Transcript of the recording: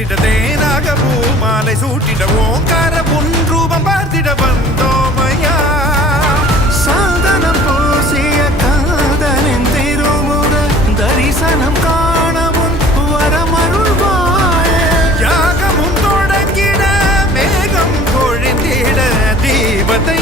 போற்றிட தேனாகவோ மாலை சூட்டிட ஓங்கார உன் ரூபம் பார்த்திட வந்தோமையா. சாதனம் பூசிய காதலின் திருமுக தரிசனம் காணவும் வரமருள்வாய யாகமும் தொடங்கிட மேகம் பொழிந்திட தீபத்தை